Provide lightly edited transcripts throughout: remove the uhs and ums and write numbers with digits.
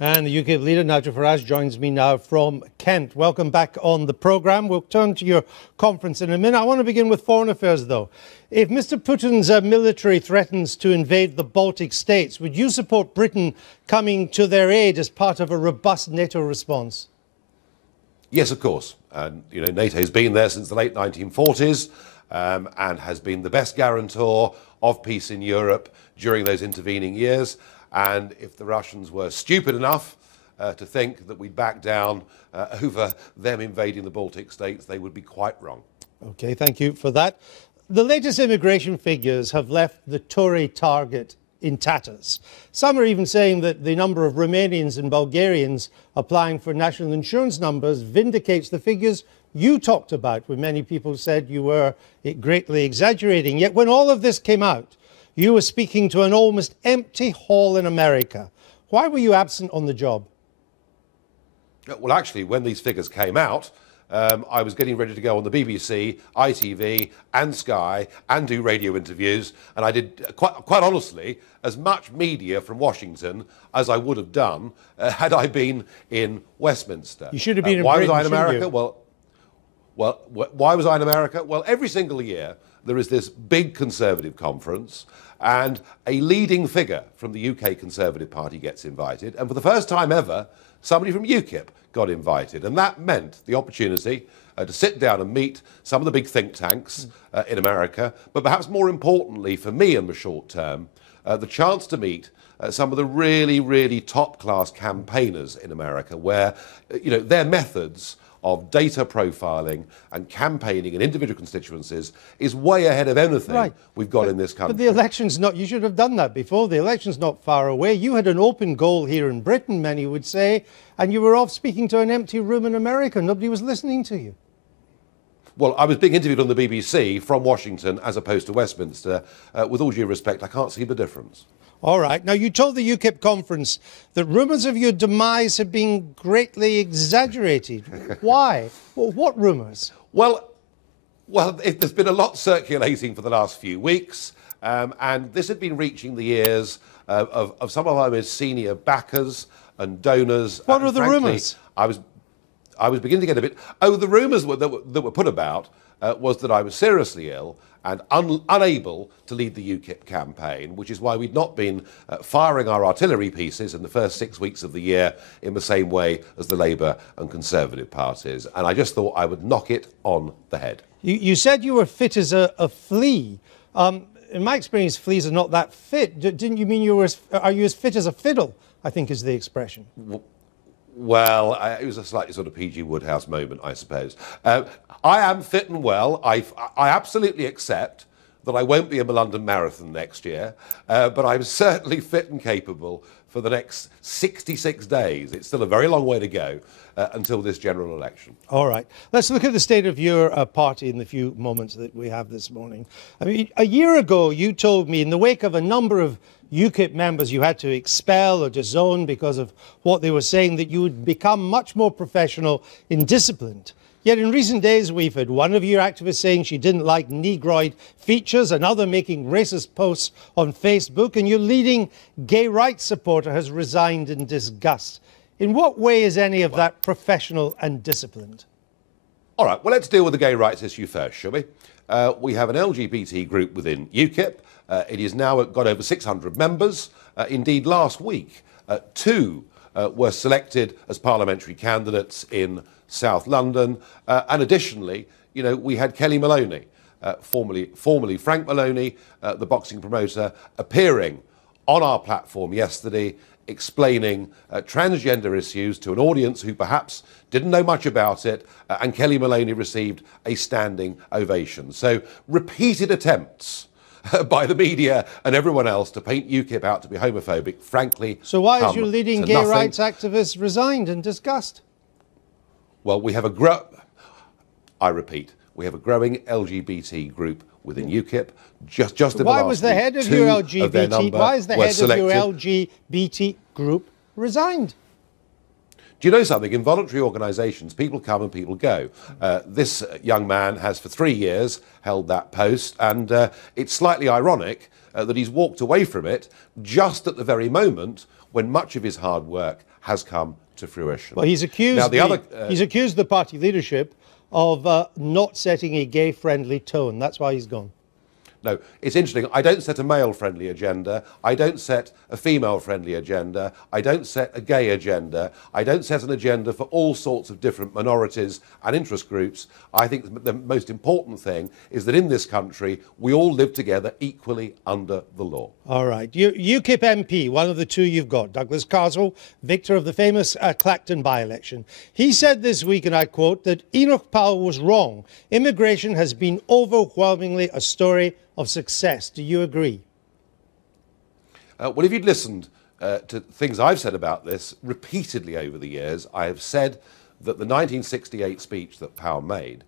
And the UKIP leader, Nigel Farage, joins me now from Kent. Welcome back on the programme. We'll turn to your conference in a minute. I want to begin with foreign affairs, though. If Mr Putin's military threatens to invade the Baltic states, would you support Britain coming to their aid as part of a robust NATO response? Yes, of course. And, NATO's been there since the late 1940s and has been the best guarantor of peace in Europe during those intervening years. And if the Russians were stupid enough to think that we'd back down over them invading the Baltic states, they would be quite wrong. OK, thank you for that. The latest immigration figures have left the Tory target in tatters. Some are even saying that the number of Romanians and Bulgarians applying for national insurance numbers vindicates the figures you talked about, when many people said you were greatly exaggerating. Yet when all of this came out, you were speaking to an almost empty hall in America. Why were you absent on the job? Well, actually, when these figures came out, I was getting ready to go on the BBC, ITV and Sky and do radio interviews. And I did, quite honestly, as much media from Washington as I would have done had I been in Westminster. You should have been in Why Britain, was I in America? Well, why was I in America? Well, every single year there is this big Conservative conference and a leading figure from the UK Conservative Party gets invited. And for the first time ever, somebody from UKIP got invited. And that meant the opportunity to sit down and meet some of the big think tanks in America. But perhaps more importantly for me in the short term, the chance to meet some of the really, really top-class campaigners in America where, their methods of data profiling and campaigning in individual constituencies is way ahead of anything we've got in this country. But the election's not, you should have done that before. The election's not far away. You had an open goal here in Britain, many would say, and you were off speaking to an empty room in America. Nobody was listening to you. Well, I was being interviewed on the BBC from Washington as opposed to Westminster. With all due respect, I can't see the difference. All right. Now, you told the UKIP conference that rumours of your demise have been greatly exaggerated. Why? Well, what rumours? Well, there's been a lot circulating for the last few weeks, and this had been reaching the ears of some of our most senior backers and donors. What are the rumours? I was beginning to get a bit... Oh, the rumours that were put about was that I was seriously ill and unable to lead the UKIP campaign, which is why we'd not been firing our artillery pieces in the first 6 weeks of the year in the same way as the Labour and Conservative parties. And I just thought I would knock it on the head. You said you were fit as a flea. In my experience, fleas are not that fit. Didn't you mean are you as fit as a fiddle, I think is the expression? Well, it was a slightly sort of P.G. Woodhouse moment, I suppose. I am fit and well. I absolutely accept that I won't be in the London Marathon next year, but I'm certainly fit and capable for the next 66 days. It's still a very long way to go until this general election. All right. Let's look at the state of your party in the few moments that we have this morning. I mean, a year ago, you told me in the wake of a number of UKIP members you had to expel or disown because of what they were saying, that you would become much more professional and disciplined. Yet in recent days, we've had one of your activists saying she didn't like negroid features, another making racist posts on Facebook, and your leading gay rights supporter has resigned in disgust. In what way is any of that professional and disciplined? All right, well, let's deal with the gay rights issue first, shall we? We have an LGBT group within UKIP. It has now got over 600 members. Indeed, last week, two were selected as parliamentary candidates in South London. And additionally, we had Kelly Maloney, formerly Frank Maloney, the boxing promoter, appearing on our platform yesterday, explaining transgender issues to an audience who perhaps didn't know much about it, and Kelly Maloney received a standing ovation. So repeated attempts by the media and everyone else to paint UKIP out to be homophobic, frankly. So why is your leading gay rights activist resigned in disgust? Well, we have I repeat, we have a growing LGBT group within UKIP. Just in the last Why was the head of your LGBT group resigned? Do you know something? In voluntary organisations, people come and people go. This young man has for 3 years held that post, and it's slightly ironic that he's walked away from it just at the very moment when much of his hard work has come to fruition. Well, he's accused, he's accused the party leadership of not setting a gay-friendly tone. That's why he's gone. No, it's interesting. I don't set a male-friendly agenda. I don't set a female-friendly agenda. I don't set a gay agenda. I don't set an agenda for all sorts of different minorities and interest groups. I think the most important thing is that in this country, we all live together equally under the law. All right. UKIP MP, one of the two you've got, Douglas Carswell, victor of the famous Clacton by-election. He said this week, and I quote, that Enoch Powell was wrong. Immigration has been overwhelmingly a story of success. Do you agree? Well, if you'd listened to things I've said about this repeatedly over the years, I have said that the 1968 speech that Powell made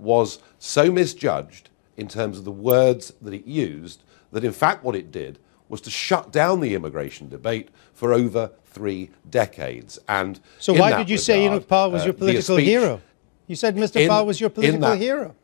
was so misjudged in terms of the words that it used that in fact what it did was to shut down the immigration debate for over 3 decades. And so why did you say Enoch Powell was your political hero? You said Mr. Powell was your political hero.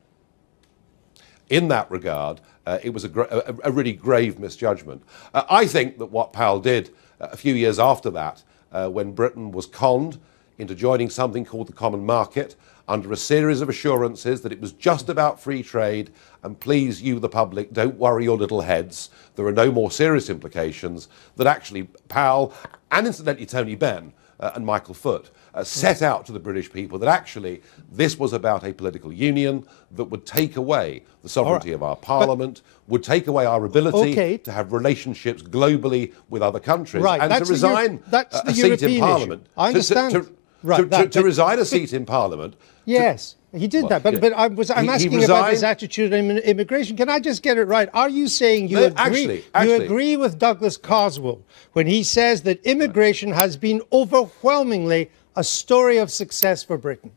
In that regard, it was a really grave misjudgment. I think that what Powell did a few years after that, when Britain was conned into joining something called the Common Market, under a series of assurances that it was just about free trade, and please, you, the public, don't worry your little heads, there are no more serious implications, that actually Powell, and incidentally Tony Benn and Michael Foot, set out to the British people that actually this was about a political union that would take away the sovereignty of our parliament, would take away our ability to have relationships globally with other countries, and to resign a seat in parliament. I understand. To resign a seat in parliament. Yes, he did that. But I'm asking about his attitude on immigration. Can I just get it right? Are you saying you agree with Douglas Carswell when he says that immigration has been overwhelmingly a story of success for Britain?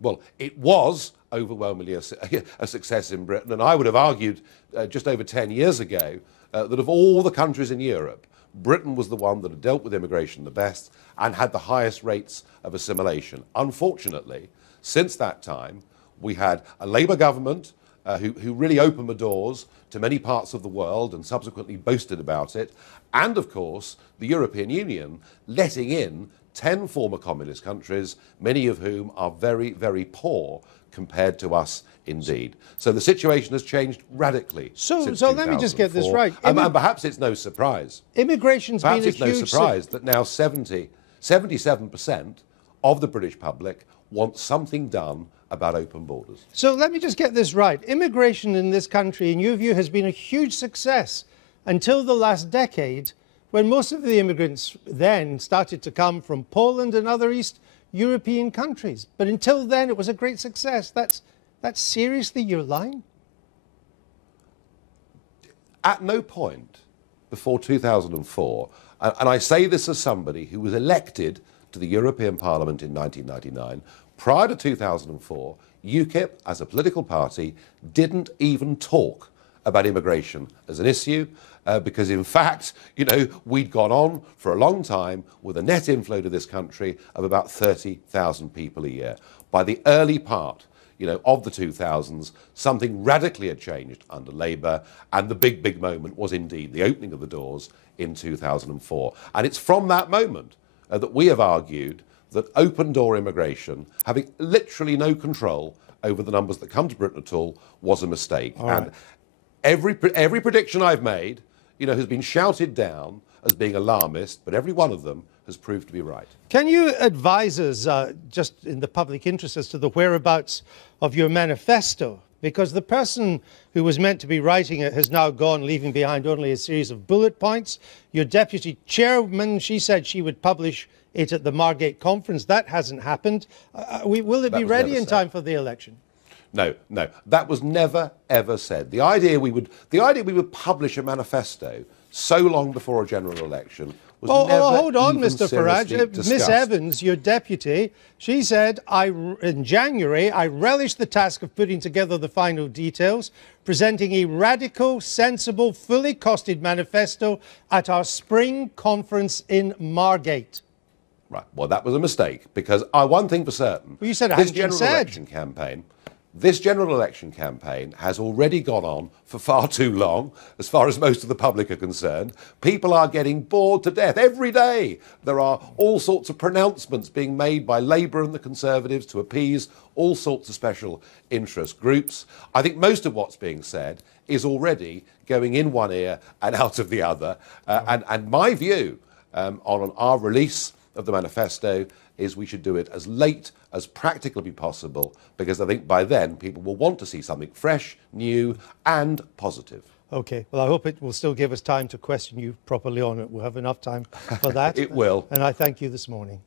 Well, it was overwhelmingly a success in Britain, and I would have argued just over 10 years ago that of all the countries in Europe, Britain was the one that had dealt with immigration the best and had the highest rates of assimilation. Unfortunately, since that time, we had a Labour government who really opened the doors to many parts of the world and subsequently boasted about it, and of course the European Union letting in 10 former communist countries, many of whom are very, very poor compared to us indeed. So the situation has changed radically. So let me just get this right. And perhaps it's no surprise. Immigration's been a huge... Perhaps it's no surprise that now 77% of the British public want something done about open borders. So let me just get this right. Immigration in this country, in your view, has been a huge success until the last decade, when most of the immigrants then started to come from Poland and other East European countries. But until then, it was a great success. That's seriously your line? At no point before 2004, and I say this as somebody who was elected to the European Parliament in 1999, prior to 2004, UKIP, as a political party, didn't even talk about immigration as an issue, because in fact, you know, we'd gone on for a long time with a net inflow to this country of about 30,000 people a year. By the early part, you know, of the 2000s, something radically had changed under Labour, and the big moment was indeed the opening of the doors in 2004. And it's from that moment that we have argued that open-door immigration, having literally no control over the numbers that come to Britain at all, was a mistake. And every prediction I've made, you know, has been shouted down as being alarmist, but every one of them has proved to be right. Can you advise us, just in the public interest, as to the whereabouts of your manifesto? Because the person who was meant to be writing it has now gone, leaving behind only a series of bullet points. Your deputy chairman, she said she would publish it at the Margate conference. That hasn't happened. Will it be ready in time for the election? No, that was never ever said. The idea we would publish a manifesto so long before a general election was never hold on, even Mr. Farage. Miss Evans, your deputy, she said, in January, I relish the task of putting together the final details, presenting a radical, sensible, fully costed manifesto at our spring conference in Margate. Right. Well, that was a mistake, because one thing for certain, well, you said it this general election campaign. This general election campaign has already gone on for far too long, as far as most of the public are concerned. People are getting bored to death. Every day there are all sorts of pronouncements being made by Labour and the Conservatives to appease all sorts of special interest groups. I think most of what's being said is already going in one ear and out of the other. And my view on our release of the manifesto is we should do it as late as practically possible, because I think by then people will want to see something fresh, new and positive. OK, well, I hope it will still give us time to question you properly on it. We'll have enough time for that. It will. And I thank you this morning.